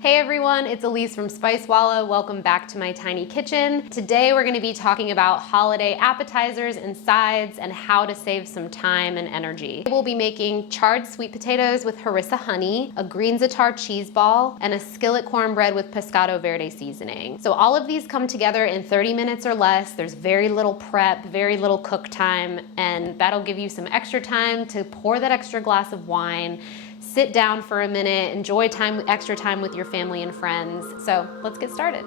Hey everyone, it's Alyse from Spicewalla. Welcome back to my tiny kitchen. Today we're going to be talking about holiday appetizers and sides and how to save some time and energy. We'll be making charred sweet potatoes with Harissa Honey, a green Za'atar Cheeseball, and a skillet cornbread with Pescado Verde seasoning. So all of these come together in 30 minutes or less. There's very little prep, very little cook time, and that'll give you some extra time to pour that extra glass of wine, sit down for a minute, enjoy extra time with your family and friends. So let's get started.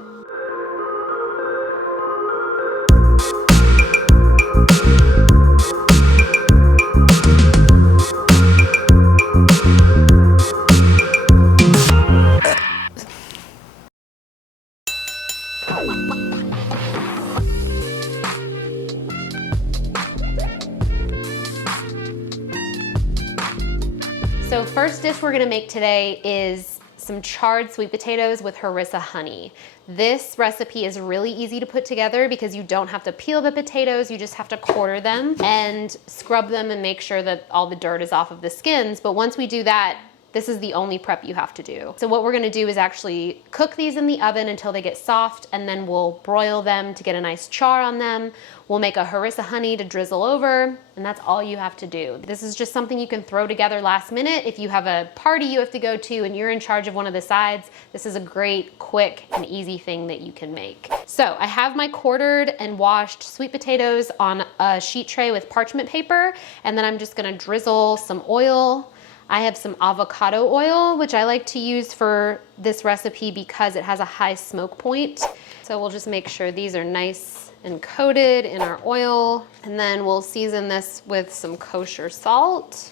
So first dish we're gonna make today is some charred sweet potatoes with Harissa Honey. This recipe is really easy to put together because you don't have to peel the potatoes, you just have to quarter them and scrub them and make sure that all the dirt is off of the skins. But once we do that, this is the only prep you have to do. So what we're gonna do is actually cook these in the oven until they get soft, and then we'll broil them to get a nice char on them. We'll make a Harissa Honey to drizzle over, and that's all you have to do. This is just something you can throw together last minute. If you have a party you have to go to and you're in charge of one of the sides, this is a great, quick, and easy thing that you can make. So I have my quartered and washed sweet potatoes on a sheet tray with parchment paper, and then I'm just gonna drizzle some oil. I have some avocado oil, which I like to use for this recipe because it has a high smoke point. So we'll just make sure these are nice and coated in our oil. And then we'll season this with some kosher salt.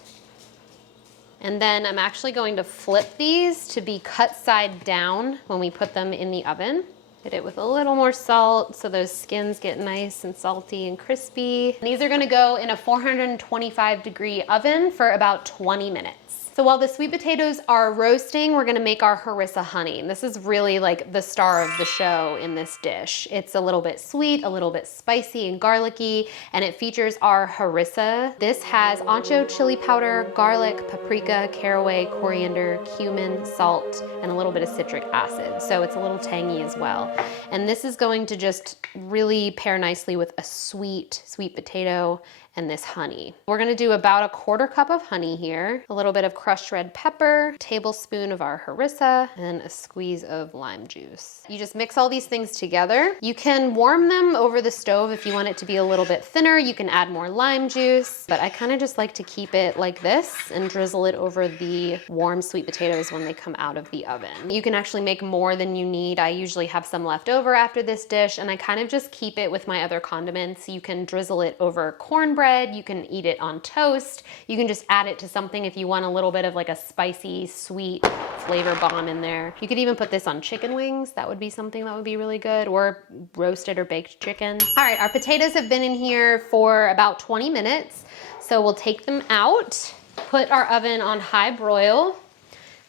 And then I'm actually going to flip these to be cut side down when we put them in the oven. Hit it with a little more salt so those skins get nice and salty and crispy. And these are gonna go in a 425-degree oven for about 20 minutes. So while the sweet potatoes are roasting, we're gonna make our Harissa Honey. And this is really like the star of the show in this dish. It's a little bit sweet, a little bit spicy and garlicky, and it features our harissa. This has ancho chili powder, garlic, paprika, caraway, coriander, cumin, salt, and a little bit of citric acid. So it's a little tangy as well. And this is going to just really pair nicely with a sweet potato and this honey. We're gonna do about a quarter cup of honey here, a little bit of crushed red pepper, a tablespoon of our harissa, and a squeeze of lime juice. You just mix all these things together. You can warm them over the stove if you want it to be a little bit thinner. You can add more lime juice, but I kind of just like to keep it like this and drizzle it over the warm sweet potatoes when they come out of the oven. You can actually make more than you need. I usually have some left over after this dish, and I kind of just keep it with my other condiments. You can drizzle it over cornbread, you can eat it on toast, you can just add it to something if you want a little bit of like a spicy, sweet flavor bomb in there. You could even put this on chicken wings. That would be something that would be really good, or roasted or baked chicken. All right, our potatoes have been in here for about 20 minutes. So we'll take them out, put our oven on high broil,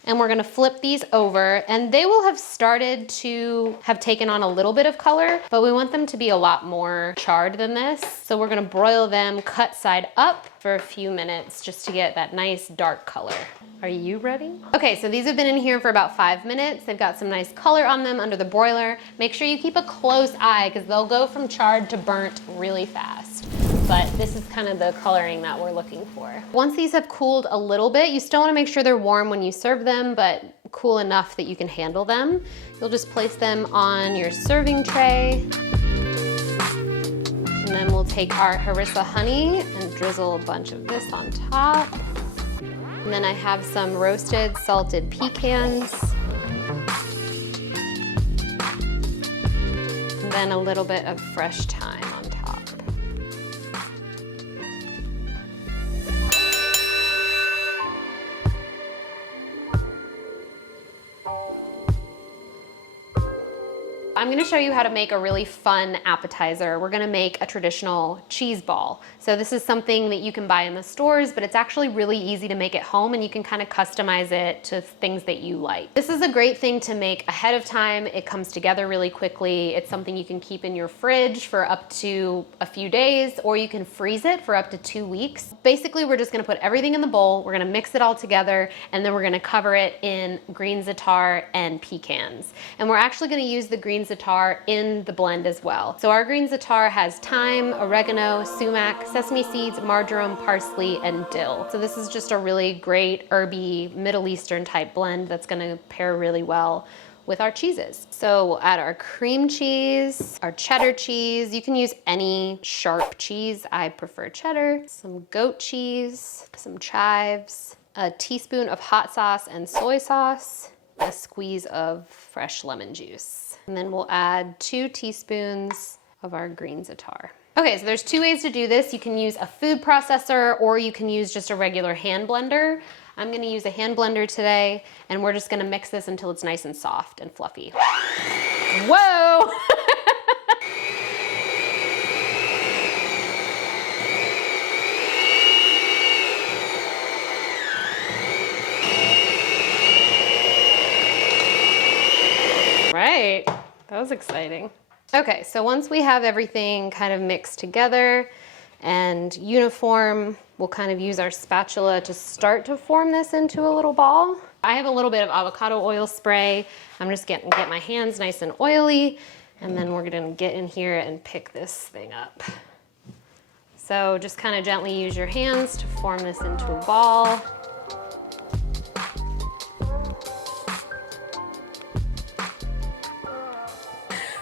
and we're gonna flip these over, and they will have started to have taken on a little bit of color, but we want them to be a lot more charred than this. So we're gonna broil them cut side up for a few minutes just to get that nice dark color. Are you ready? Okay, so these have been in here for about 5 minutes. They've got some nice color on them under the broiler. Make sure you keep a close eye because they'll go from charred to burnt really fast. But this is kind of the coloring that we're looking for. Once these have cooled a little bit, you still wanna make sure they're warm when you serve them, but cool enough that you can handle them. You'll just place them on your serving tray. And then we'll take our Harissa Honey and drizzle a bunch of this on top. And then I have some roasted salted pecans. And then a little bit of fresh thyme on top. I'm gonna show you how to make a really fun appetizer. We're gonna make a traditional cheese ball. So this is something that you can buy in the stores, but it's actually really easy to make at home, and you can kind of customize it to things that you like. This is a great thing to make ahead of time. It comes together really quickly. It's something you can keep in your fridge for up to a few days, or you can freeze it for up to 2 weeks. Basically, we're just gonna put everything in the bowl, we're gonna mix it all together, and then we're gonna cover it in green za'atar and pecans. And we're actually gonna use the green za'atar in the blend as well. So our green za'atar has thyme, oregano, sumac, sesame seeds, marjoram, parsley, and dill. So this is just a really great herby Middle Eastern type blend that's gonna pair really well with our cheeses. So we'll add our cream cheese, our cheddar cheese. You can use any sharp cheese. I prefer cheddar. Some goat cheese, some chives, a teaspoon of hot sauce and soy sauce, a squeeze of fresh lemon juice. And then we'll add 2 teaspoons of our green za'atar. Okay, so there's 2 ways to do this. You can use a food processor, or you can use just a regular hand blender. I'm gonna use a hand blender today, and we're just gonna mix this until it's nice and soft and fluffy. Whoa! Right, that was exciting. Okay, so once we have everything kind of mixed together and uniform, we'll kind of use our spatula to start to form this into a little ball. I have a little bit of avocado oil spray. I'm just getting get my hands nice and oily, and then we're gonna get in here and pick this thing up. So just kind of gently use your hands to form this into a ball.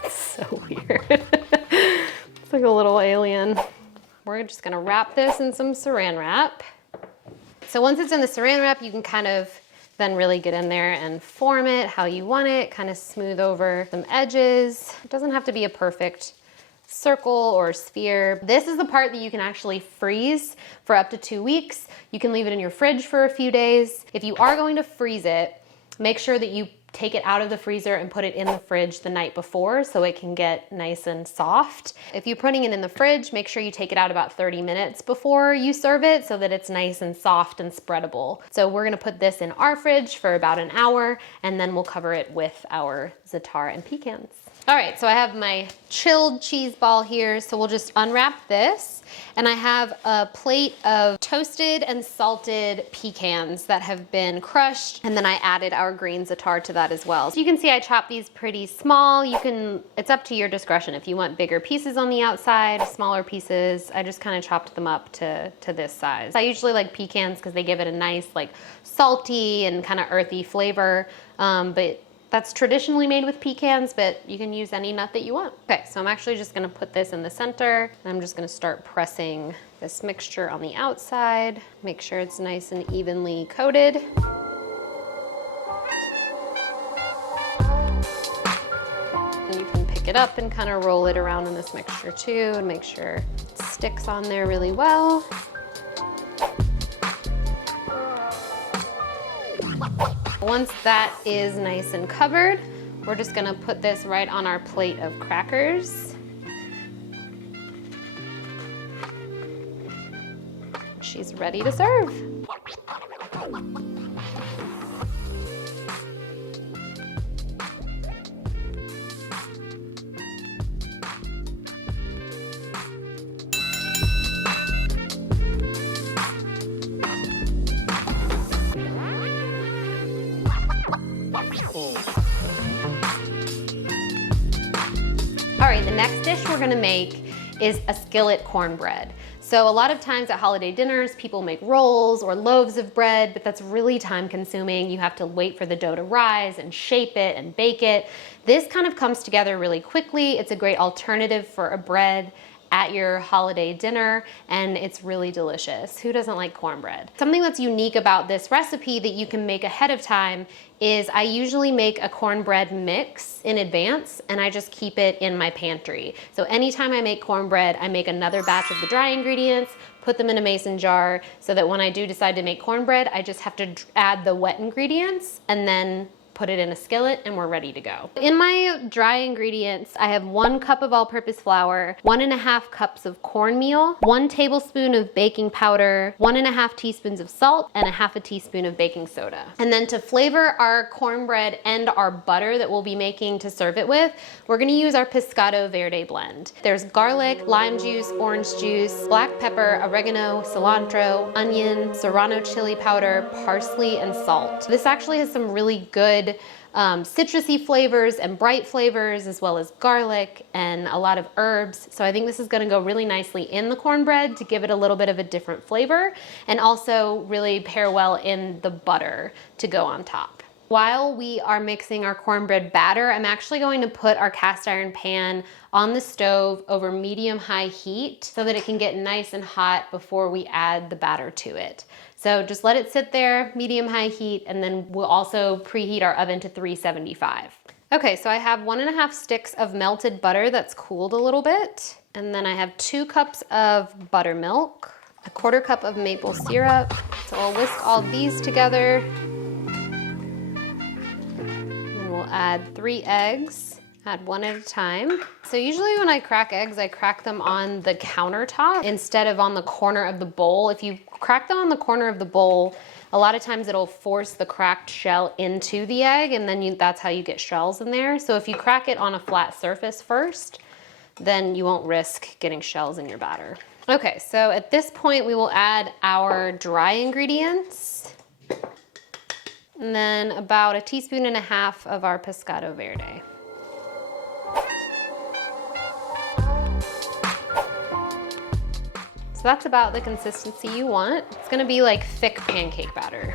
So weird. It's like a little alien. We're just gonna wrap this in some saran wrap. So once it's in the saran wrap, you can kind of then really get in there and form it how you want it, kind of smooth over some edges. It doesn't have to be a perfect circle or sphere. This is the part that you can actually freeze for up to 2 weeks. You can leave it in your fridge for a few days. If you are going to freeze it, make sure that you take it out of the freezer and put it in the fridge the night before so it can get nice and soft. If you're putting it in the fridge, make sure you take it out about 30 minutes before you serve it so that it's nice and soft and spreadable. So we're gonna put this in our fridge for about an hour, and then we'll cover it with our za'atar and pecans. All right, so I have my chilled cheese ball here, so we'll just unwrap this. And I have a plate of toasted and salted pecans that have been crushed, and then I added our green za'atar to that as well. So you can see I chopped these pretty small. It's up to your discretion if you want bigger pieces on the outside, smaller pieces. I just kind of chopped them up to this size. I usually like pecans because they give it a nice like salty and kind of earthy flavor, but that's traditionally made with pecans, but you can use any nut that you want. Okay, so I'm actually just gonna put this in the center, and I'm just gonna start pressing this mixture on the outside. Make sure it's nice and evenly coated. And you can pick it up and kind of roll it around in this mixture too, and make sure it sticks on there really well. Once that is nice and covered, we're just gonna put this right on our plate of crackers. She's ready to serve. All right, the next dish we're gonna make is a skillet cornbread. So a lot of times at holiday dinners, people make rolls or loaves of bread, but that's really time consuming. You have to wait for the dough to rise and shape it and bake it. This kind of comes together really quickly. It's a great alternative for a bread at your holiday dinner, and it's really delicious. Who doesn't like cornbread? Something that's unique about this recipe that you can make ahead of time is I usually make a cornbread mix in advance, and I just keep it in my pantry. So anytime I make cornbread, I make another batch of the dry ingredients, put them in a mason jar, so that when I do decide to make cornbread, I just have to add the wet ingredients and then put it in a skillet, and we're ready to go. In my dry ingredients, I have 1 cup of all-purpose flour, 1.5 cups of cornmeal, 1 tablespoon of baking powder, 1.5 teaspoons of salt, and 1/2 teaspoon of baking soda. And then to flavor our cornbread and our butter that we'll be making to serve it with, we're gonna use our Pescado Verde blend. There's garlic, lime juice, orange juice, black pepper, oregano, cilantro, onion, serrano chili powder, parsley, and salt. This actually has some really good citrusy flavors and bright flavors, as well as garlic and a lot of herbs. So I think this is gonna go really nicely in the cornbread to give it a little bit of a different flavor, and also really pair well in the butter to go on top. While we are mixing our cornbread batter, I'm actually going to put our cast iron pan on the stove over medium-high heat so that it can get nice and hot before we add the batter to it. So just let it sit there, medium-high heat, and then we'll also preheat our oven to 375. Okay, so I have 1.5 sticks of melted butter that's cooled a little bit. And then I have 2 cups of buttermilk, 1/4 cup of maple syrup. So I'll whisk all these together. We'll add 3 eggs, add 1 at a time. So usually when I crack eggs, I crack them on the countertop instead of on the corner of the bowl. If you crack them on the corner of the bowl, a lot of times it'll force the cracked shell into the egg, and then that's how you get shells in there. So if you crack it on a flat surface first, then you won't risk getting shells in your batter. Okay, so at this point we will add our dry ingredients. And then about 1.5 teaspoons of our Pescado Verde. So that's about the consistency you want. It's gonna be like thick pancake batter.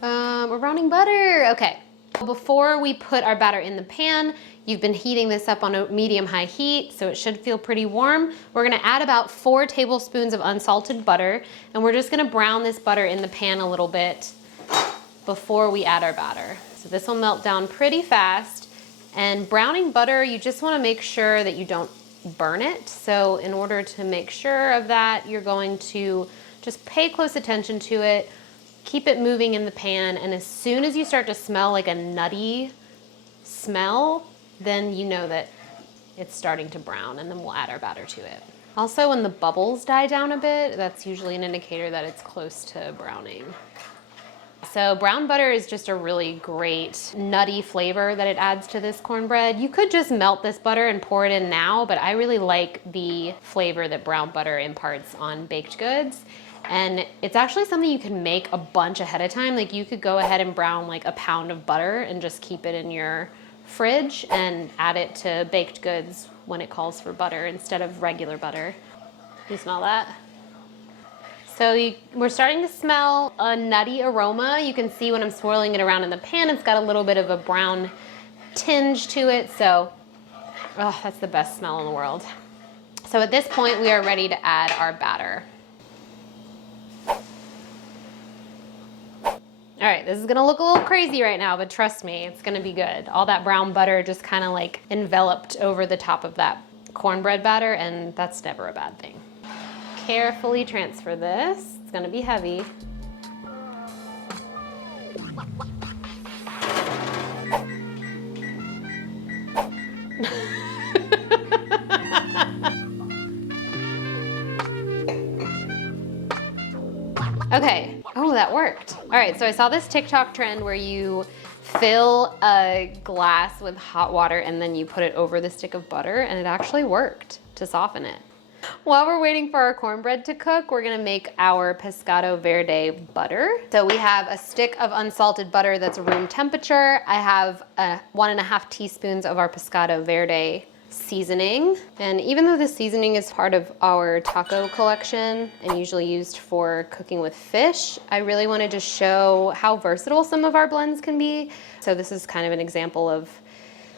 We're browning butter, okay. Before we put our batter in the pan, you've been heating this up on a medium-high heat, so it should feel pretty warm. We're gonna add about 4 tablespoons of unsalted butter, and we're just gonna brown this butter in the pan a little bit before we add our batter. So this will melt down pretty fast. And browning butter, you just wanna make sure that you don't burn it. So in order to make sure of that, you're going to just pay close attention to it, keep it moving in the pan, and as soon as you start to smell like a nutty smell, then you know that it's starting to brown, and then we'll add our batter to it. Also, when the bubbles die down a bit, that's usually an indicator that it's close to browning. So brown butter is just a really great nutty flavor that it adds to this cornbread. You could just melt this butter and pour it in now, but I really like the flavor that brown butter imparts on baked goods. And it's actually something you can make a bunch ahead of time. Like you could go ahead and brown like 1 pound of butter and just keep it in your fridge and add it to baked goods when it calls for butter instead of regular butter. You smell that? So we're starting to smell a nutty aroma. You can see when I'm swirling it around in the pan, it's got a little bit of a brown tinge to it. So, oh, that's the best smell in the world. So at this point, we are ready to add our batter. All right, this is gonna look a little crazy right now, but trust me, it's gonna be good. All that brown butter just kind of like enveloped over the top of that cornbread batter, and that's never a bad thing. Carefully transfer this. It's gonna be heavy. Okay, oh, that worked. All right, so I saw this TikTok trend where you fill a glass with hot water and then you put it over the stick of butter, and it actually worked to soften it. While we're waiting for our cornbread to cook, we're gonna make our Pescado Verde butter. So we have a stick of unsalted butter that's room temperature. I have 1.5 teaspoons of our Pescado Verde seasoning. And even though the seasoning is part of our taco collection and usually used for cooking with fish, I really wanted to show how versatile some of our blends can be. So this is kind of an example of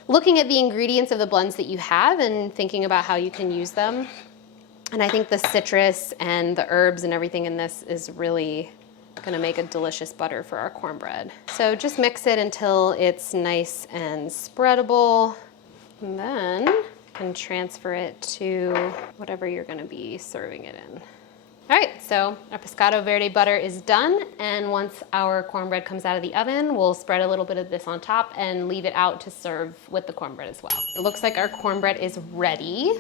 looking at the ingredients of the blends that you have and thinking about how you can use them. And I think the citrus and the herbs and everything in this is really gonna make a delicious butter for our cornbread. So just mix it until it's nice and spreadable. And then you can transfer it to whatever you're gonna be serving it in. All right, so our Pescado Verde butter is done, and once our cornbread comes out of the oven, we'll spread a little bit of this on top and leave it out to serve with the cornbread as well. It looks like our cornbread is ready,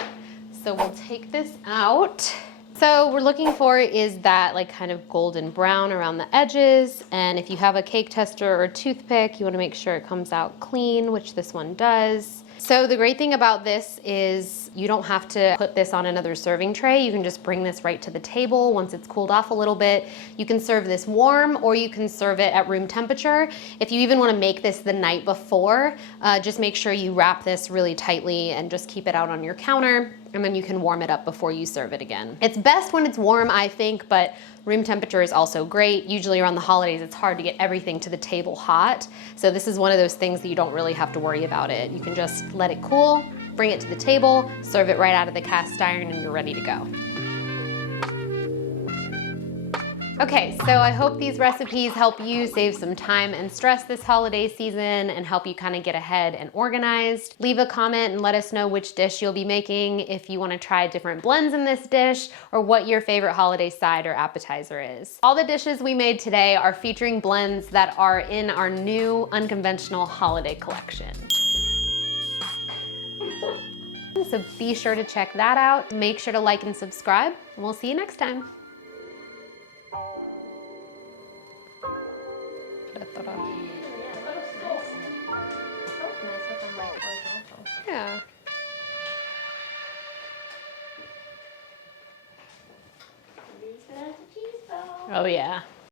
so we'll take this out. So we're looking for is that like kind of golden brown around the edges, and if you have a cake tester or a toothpick, you want to make sure it comes out clean, which this one does. So the great thing about this is you don't have to put this on another serving tray. You can just bring this right to the table once it's cooled off a little bit. You can serve this warm or you can serve it at room temperature. If you even want to make this the night before, just make sure you wrap this really tightly and just keep it out on your counter, and then you can warm it up before you serve it again. It's best when it's warm, I think, but room temperature is also great. Usually around the holidays, it's hard to get everything to the table hot. So this is one of those things that you don't really have to worry about it. You can just let it cool, bring it to the table, serve it right out of the cast iron, and you're ready to go. Okay, so I hope these recipes help you save some time and stress this holiday season and help you kind of get ahead and organized. Leave a comment and let us know which dish you'll be making, if you want to try different blends in this dish, or what your favorite holiday side or appetizer is. All the dishes we made today are featuring blends that are in our new unconventional holiday collection. So be sure to check that out. Make sure to like and subscribe, and we'll see you next time. Yeah. Oh yeah.